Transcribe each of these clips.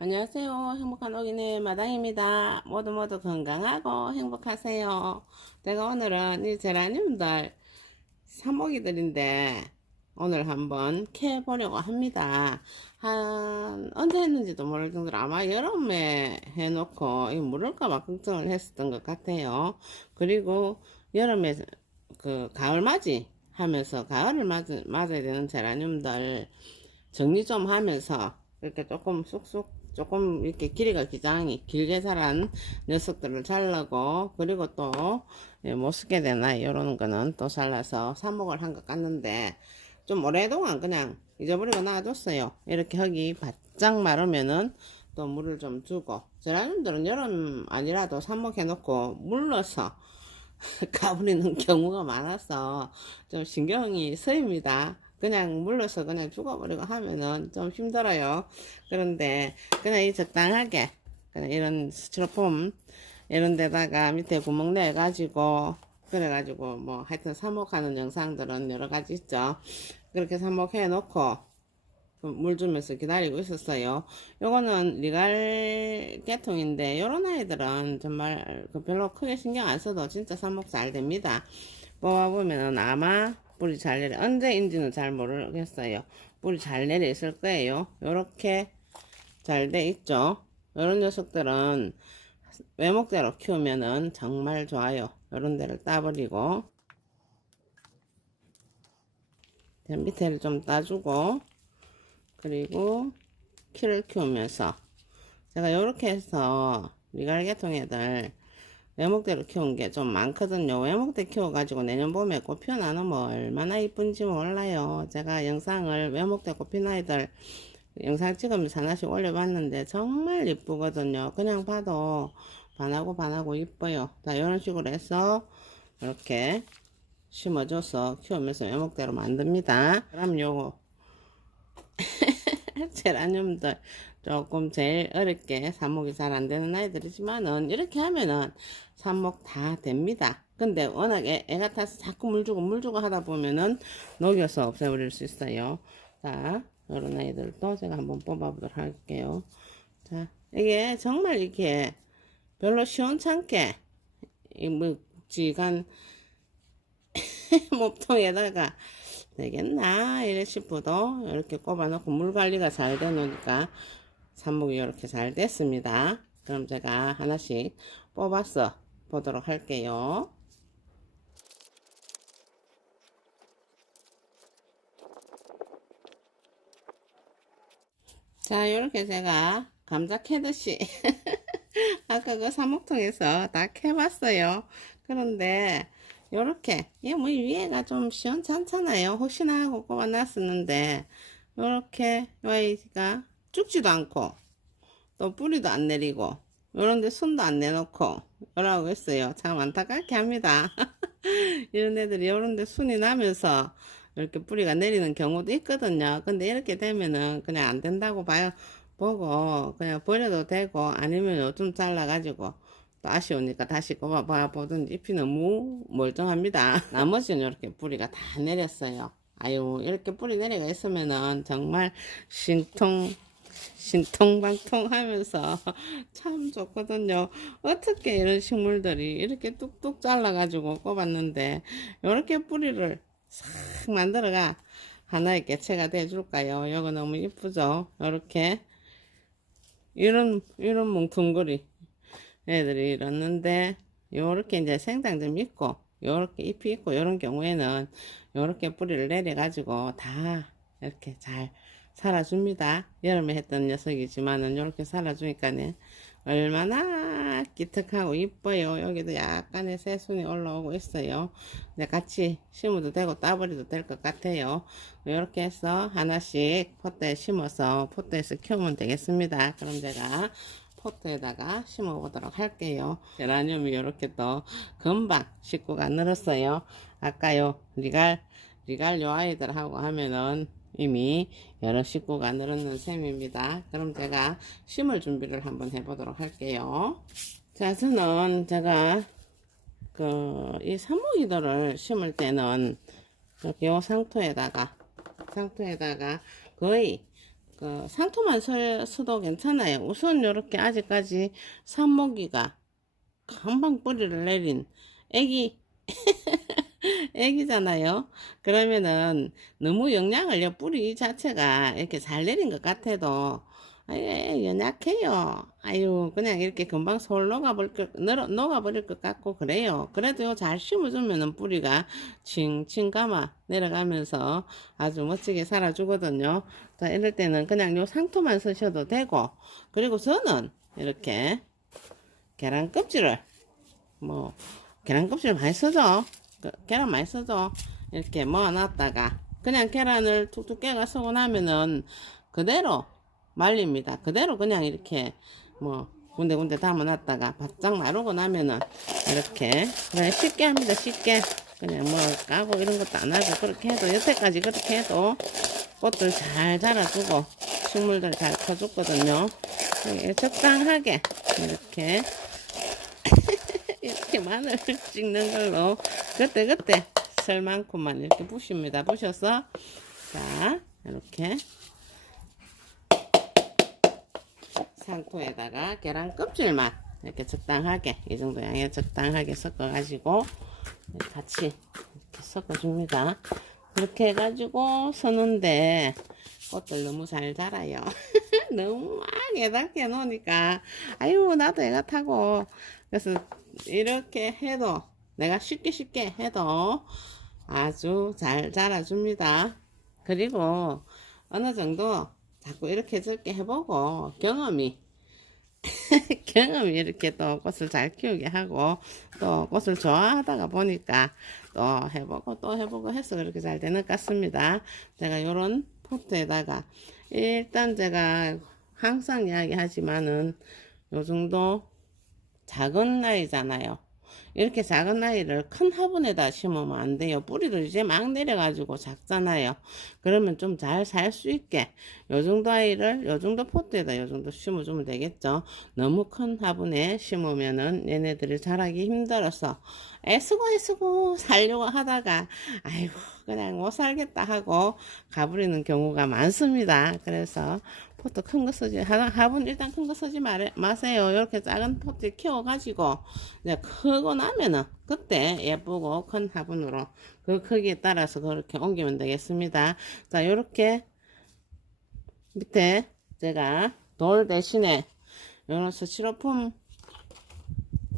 안녕하세요. 행복한 오기네 마당입니다. 모두 모두 건강하고 행복하세요. 제가 오늘은 이 제라늄들 삽목이들인데 오늘 한번 캐보려고 합니다. 언제 했는지도 모를 정도로 아마 여름에 해놓고 이거 물을까봐 걱정을 했었던 것 같아요. 그리고 여름에 가을맞이 하면서 가을을 맞아야 되는 제라늄들 정리 좀 하면서 이렇게 조금 쑥쑥 조금 이렇게 길이가 기장이 길게 자란 녀석들을 잘라고, 그리고 또 못 쓰게 되나 이런 거는 또 잘라서 삽목을 한 것 같는데 좀 오래동안 그냥 잊어버리고 놔뒀어요. 이렇게 흙이 바짝 마르면은 또 물을 좀 주고, 제라늄들은 여름 아니라도 삽목해 놓고 물러서 가버리는 경우가 많아서 좀 신경이 쓰입니다. 그냥 물러서 그냥 죽어버리고 하면은 좀 힘들어요. 그런데 그냥 이 적당하게 그냥 이런 스티로폼 이런 데다가 밑에 구멍 내 가지고 그래가지고 뭐 하여튼 삽목하는 영상들은 여러 가지 있죠. 그렇게 삽목해 놓고 물 주면서 기다리고 있었어요. 요거는 리갈 계통인데 요런 아이들은 정말 별로 크게 신경 안 써도 진짜 삽목 잘 됩니다. 뽑아보면은 아마 뿌리 잘 내려, 언제인지는 잘 모르겠어요. 뿌리 잘 내려 있을 거예요. 요렇게 잘 돼 있죠. 요런 녀석들은 외목대로 키우면은 정말 좋아요. 요런 데를 따버리고 밑에를 좀 따주고, 그리고 키를 키우면서 제가 요렇게 해서 리갈계통 애들 외목대로 키운 게 좀 많거든요. 외목대 키워가지고 내년 봄에 꽃 피어나면 얼마나 이쁜지 몰라요. 제가 영상을 외목대 꽃 피는 아이들 영상 찍으면서 하나씩 올려봤는데 정말 이쁘거든요. 그냥 봐도 반하고 반하고 이뻐요. 자, 이런 식으로 해서 이렇게 심어줘서 키우면서 외목대로 만듭니다. 그럼 요거 제라늄들 조금 제일 어렵게 삽목이 잘 안 되는 아이들이지만은 이렇게 하면은 삽목 다 됩니다. 근데 워낙 애가 타서 자꾸 물 주고 하다 보면은 녹여서 없애버릴 수 있어요. 자, 이런 아이들도 제가 한번 뽑아보도록 할게요. 자, 이게 정말 이렇게 별로 시원찮게 이 묵직한 몸통에다가 되겠나 이래 싶어도 이렇게 꼽아놓고 물 관리가 잘 되놓으니까 삽목이 이렇게 잘 됐습니다. 그럼 제가 하나씩 뽑아서 보도록 할게요. 자, 이렇게 제가 감자 캐듯이 아까 그 삽목통에서 다 캐봤어요. 그런데 요렇게 이게 뭐 위에가 좀 시원찮잖아요. 혹시나 하고 꼽아놨었는데 요렇게 와이가 죽지도 않고 또 뿌리도 안 내리고 요런데 손도 안 내놓고 요라고 했어요. 참 안타깝게 합니다. 이런 애들이 요런데 순이 나면서 이렇게 뿌리가 내리는 경우도 있거든요. 근데 이렇게 되면은 그냥 안 된다고 봐요. 보고 그냥 버려도 되고, 아니면 요즘 잘라가지고 또 아쉬우니까 다시 꼽아봐 보든지. 잎이 너무 멀쩡합니다. 나머지는 이렇게 뿌리가 다 내렸어요. 아유, 이렇게 뿌리 내려가 있으면은 정말 신통방통 하면서 참 좋거든요. 어떻게 이런 식물들이 이렇게 뚝뚝 잘라가지고 꼽았는데 이렇게 뿌리를 싹 만들어가 하나의 개체가 돼줄까요? 이거 너무 이쁘죠? 이렇게 이런 뭉퉁거리 애들이 이렇는데, 요렇게 이제 생장점 있고 요렇게 잎이 있고 이런 경우에는 요렇게 뿌리를 내려 가지고 다 이렇게 잘 살아줍니다. 여름에 했던 녀석이지만은 요렇게 살아주니까는 얼마나 기특하고 이뻐요. 여기도 약간의 새순이 올라오고 있어요. 근데 같이 심어도 되고 따버려도 될 것 같아요. 이렇게 해서 하나씩 포트에 심어서 포트에서 키우면 되겠습니다. 그럼 제가 포트에다가 심어 보도록 할게요. 제라늄이 이렇게 또 금방 식구가 늘었어요. 아까요 리갈 요 아이들하고 하면은 이미 여러 식구가 늘었는 셈입니다. 그럼 제가 심을 준비를 한번 해보도록 할게요. 자, 저는 제가 이 삽목이들을 심을 때는 요 상토에다가 거의 그 상토만 써도 괜찮아요. 우선 요렇게 아직까지 산모기가 금방 뿌리를 내린 애기 애기잖아요. 그러면은 너무 영양을 뿌리 자체가 이렇게 잘 내린 것 같아도 연약해요. 아유 그냥 이렇게 금방 솔 녹아버릴 것 같고 그래요. 그래도 잘 심어주면은 뿌리가 칭칭 감아 내려가면서 아주 멋지게 살아주거든요. 자 이럴 때는 그냥 요 상토만 쓰셔도 되고, 그리고 저는 이렇게 계란 껍질을 계란 껍질 많이 쓰죠. 계란 많이 쓰죠. 이렇게 모아놨다가 그냥 계란을 툭툭 깨가 쓰고 나면은 그대로 말립니다. 그대로 그냥 이렇게 군데군데 담아놨다가 바짝 마르고 나면은 이렇게 그냥 쉽게 합니다. 쉽게 그냥 까고 이런 것도 안 하고 그렇게 해도 여태까지 그렇게 해도 꽃들 잘 자라주고 식물들 잘 커줬거든요. 적당하게 이렇게 이렇게 마늘 찍는 걸로 그때 썰 만큼만 이렇게 부십니다. 부셔서 자 이렇게 상토에다가 계란 껍질만 이렇게 적당하게 이 정도 양에 적당하게 섞어 가지고 같이 이렇게 섞어 줍니다. 그렇게 해가지고 서는데 꽃들 너무 잘 자라요. 너무 막 애답게 놓으니까 아유 나도 애가 타고, 그래서 이렇게 해도 내가 쉽게 해도 아주 잘 자라줍니다. 그리고 어느 정도 자꾸 이렇게 저렇게 해보고 경험이 이렇게 또 꽃을 잘 키우게 하고 또 꽃을 좋아하다가 보니까 또 해보고 해서 그렇게 잘 되는 것 같습니다. 제가 요런 포트에다가 일단 제가 항상 이야기하지만은 요 정도 작은 나이잖아요. 이렇게 작은 나이를 큰 화분에다 심으면 안 돼요. 뿌리도 이제 막 내려가지고 작잖아요. 그러면 좀 잘 살 수 있게 요 정도 아이를 요 정도 포트에다 요 정도 심어주면 되겠죠. 너무 큰 화분에 심으면은 얘네들이 자라기 힘들어서 애쓰고 살려고 하다가 아이고 그냥 못 살겠다 하고 가버리는 경우가 많습니다. 그래서 포트 큰 거 쓰지, 화분 일단 큰 거 쓰지 마세요. 이렇게 작은 포트 키워가지고 이제 크고 나면은 그때 예쁘고 큰 화분으로 그 크기에 따라서 그렇게 옮기면 되겠습니다. 자 요렇게 밑에 제가 돌 대신에 요런 스티로폼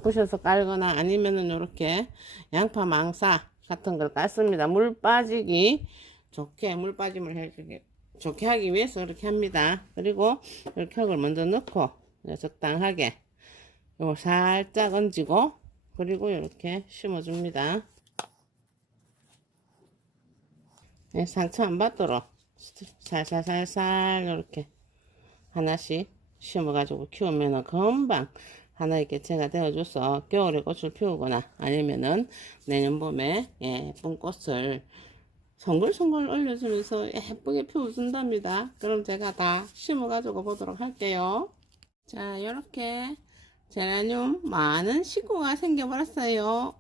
부셔서 깔거나 아니면은 요렇게 양파 망사 같은 걸 깔습니다. 물 빠지기 좋게, 물 빠짐을 해주게 좋게 하기 위해서 그렇게 합니다. 그리고 이렇게 흙을 먼저 넣고 적당하게 요거 살짝 얹고 그리고 이렇게 심어줍니다. 상처 안 받도록 살살살살 이렇게 하나씩 심어가지고 키우면은 금방 하나의 개체가 되어줘서 겨울에 꽃을 피우거나 아니면은 내년 봄에 예쁜 꽃을 송글송글 올려주면서 예쁘게 피워준답니다. 그럼 제가 다 심어가지고 보도록 할게요. 자, 이렇게 제라늄 많은 식구가 생겨버렸어요.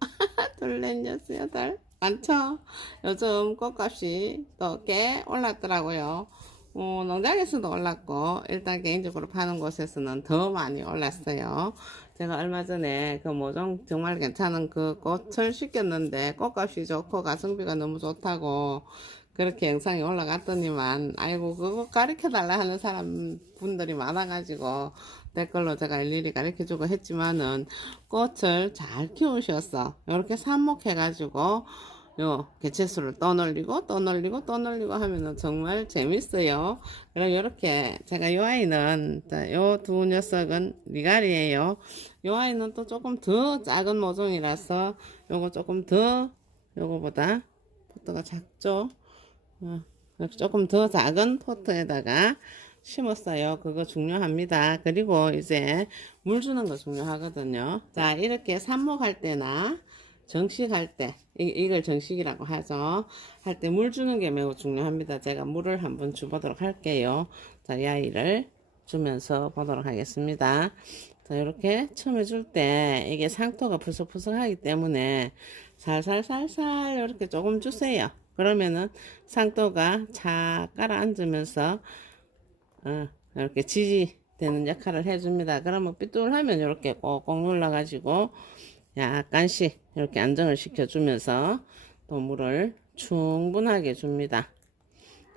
둘, 넷, 여섯, 여덟. 많죠? 요즘 꽃값이 또 꽤 올랐더라고요. 농장에서도 올랐고 일단 개인적으로 파는 곳에서는 더 많이 올랐어요. 제가 얼마 전에 그 모종 정말 괜찮은 그 꽃을 시켰는데 꽃값이 좋고 가성비가 너무 좋다고 그렇게 영상이 올라갔더니만 아이고 그거 가르쳐 달라 하는 분들이 많아가지고 댓글로 제가 일일이 가르쳐 주고 했지만은 꽃을 잘 키우셨어. 이렇게 삽목해 가지고 요 개체수를 또 늘리고 하면은 정말 재밌어요. 그리고 이렇게 제가 요 아이는 요 두 녀석은 리갈이에요. 요 아이는 또 조금 더 작은 모종이라서 요거 조금 더 요거보다 포트가 작죠. 조금 더 작은 포트에다가 심었어요. 그거 중요합니다. 그리고 이제 물 주는 거 중요하거든요. 자 이렇게 삽목할 때나 정식할 때 이걸 정식이라고 하죠. 할 때 물 주는 게 매우 중요합니다. 제가 물을 한번 줘보도록 할게요. 자, 이 아이를 주면서 보도록 하겠습니다. 자, 이렇게 처음에 줄 때 이게 상토가 푸석푸석하기 때문에 살살살살 이렇게 조금 주세요. 그러면은 상토가 착 가라앉으면서 이렇게 지지되는 역할을 해줍니다. 그러면 삐뚤하면 이렇게 꼭꼭 눌러가지고 약간씩 이렇게 안정을 시켜주면서 또 물을 충분하게 줍니다.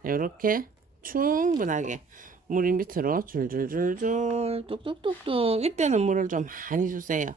이렇게 충분하게 물이 밑으로 줄줄줄줄 뚝뚝뚝뚝. 이때는 물을 좀 많이 주세요.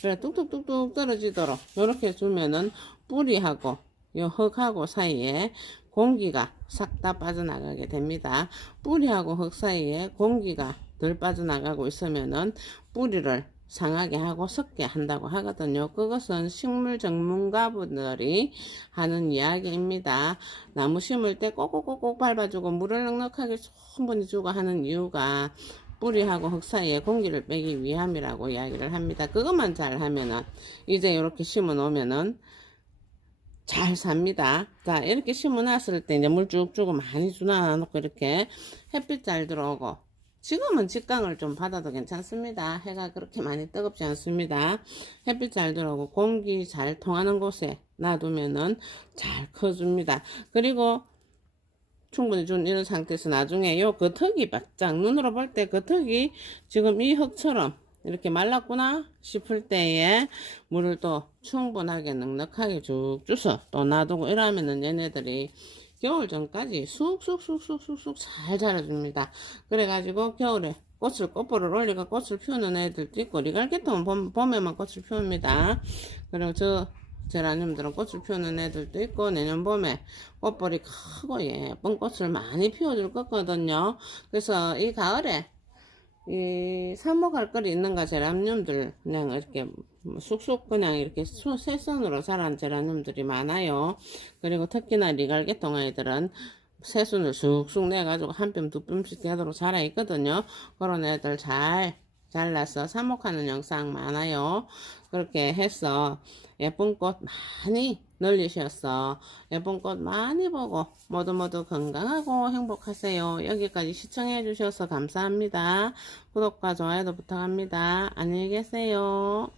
그래 뚝뚝뚝뚝 떨어지도록 이렇게 주면은 뿌리하고 요 흙하고 사이에 공기가 싹 다 빠져나가게 됩니다. 뿌리하고 흙 사이에 공기가 덜 빠져나가고 있으면은 뿌리를 상하게 하고 썩게 한다고 하거든요. 그것은 식물 전문가분들이 하는 이야기입니다. 나무 심을 때 꼭꼭꼭꼭 밟아주고 물을 넉넉하게 충분히 주고 하는 이유가 뿌리하고 흙 사이에 공기를 빼기 위함이라고 이야기를 합니다. 그것만 잘 하면은 이제 이렇게 심어 놓으면은 잘 삽니다. 자, 이렇게 심어 놨을 때 이제 물 쭉 주고 많이 주나 놓고 이렇게 햇빛 잘 들어오고 지금은 직강을 좀 받아도 괜찮습니다. 해가 그렇게 많이 뜨겁지 않습니다. 햇빛 잘 들어오고 공기 잘 통하는 곳에 놔두면은 잘 커줍니다. 그리고 충분히 준 이런 상태에서 나중에 요 겉흙이 바짝 눈으로 볼 때 겉흙이 지금 이 흙처럼 이렇게 말랐구나 싶을 때에 물을 또 충분하게 넉넉하게 쭉 주서 또 놔두고 이러면은 얘네들이 겨울 전까지 쑥쑥쑥쑥쑥쑥 잘 자라줍니다. 그래가지고 겨울에 꽃볼을 올리고 꽃을 피우는 애들도 있고 리갈게통은 봄에만 꽃을 피웁니다. 그리고 제라늄들은 꽃을 피우는 애들도 있고 내년 봄에 꽃볼이 크고 예쁜 꽃을 많이 피워줄 거거든요. 그래서 이 가을에 이 삽목할 거리 있는가 제라늄들 그냥 이렇게 쑥쑥 그냥 이렇게 새순으로 자란 제라늄들이 많아요. 그리고 특히나 리갈게통 아이들은 새순을 쑥쑥 내가지고 한 뼘 두 뼘씩 되도록 자라 있거든요. 그런 애들 잘 잘라서 삽목하는 영상 많아요. 그렇게 해서 예쁜 꽃 많이 늘리셔서 예쁜 꽃 많이 보고 모두 건강하고 행복하세요. 여기까지 시청해 주셔서 감사합니다. 구독과 좋아요도 부탁합니다. 안녕히 계세요.